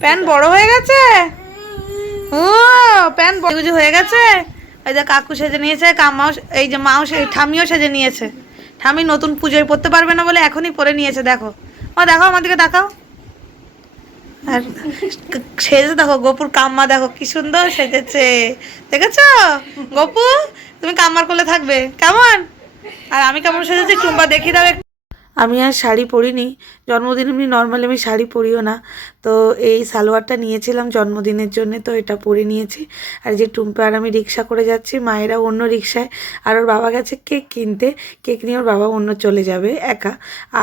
Pan বড় হয়ে গেছে? ও, প্যান বড় হয়ে গেছে? এই যে কাকু সেজে নিয়েছে, কামাও এই যে মাও সে ঠামিও সেজে নিয়েছে। ঠামি নতুন পুজোয় পড়তে পারবে না বলে এখনই পরে নিয়েছে, দেখো। ও দেখো আমার দিকে আর সেজে দেখো, গোপুর কাম্মা, দেখো, কি সুন্দর সেজেছে। দেখেছ? গোপু, তুমি কাম্মার কোলে থাকবে। কেমন? আর আমি কেমন সেজেছি টুম্বা দেখি দাও। আমি আর শাড়ি পরিনি। জন্মদিন এমনি নর্মালি আমি শাড়ি পরিও না। তো এই সালোয়ারটা নিয়েছিলাম জন্মদিনের জন্য, তো এটা পরে নিয়েছি। আর যে টুম্পা আর আমি রিক্সা করে যাচ্ছি, মায়েরা অন্য রিক্সায়, আর ওর বাবা গেছে কেক কিনতে। কেক নিয়ে ওর বাবা অন্য চলে যাবে একা।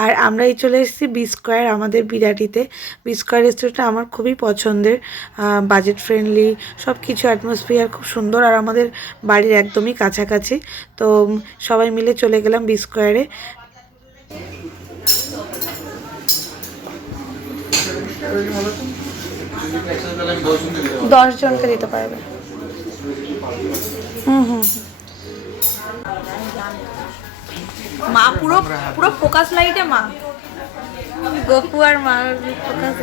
আর আমরা এই চলে এসেছি বি স্কোয়ার আমাদের বিরাটিতে। বি স্কোয়ার রেস্টুরেন্টটা আমার খুবই পছন্দের। বাজেট ফ্রেন্ডলি সব কিছু অ্যাটমসফিয়ার খুব সুন্দর, আর আমাদের বাড়ির একদমই কাছাকাছি। তো সবাই মিলে চলে গেলাম বি স্কোয়ারে দশ জনকে দিতে পারবে। হুম হুম মা পুরো পুরো ফোকাস লাইটে মা। গপু আর মা ফোকাস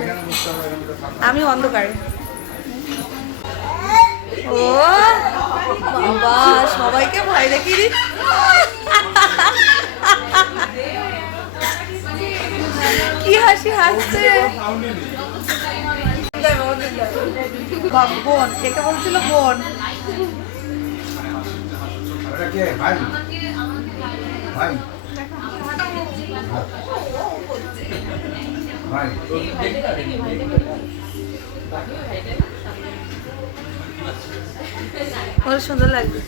আমি অন্ধকারে। ও বাবা সবাইকে ভয় দেখিয়ে দি কি হাসি হাসছে? বোন একে বলছিল বোন। কে সুন্দর লাগবে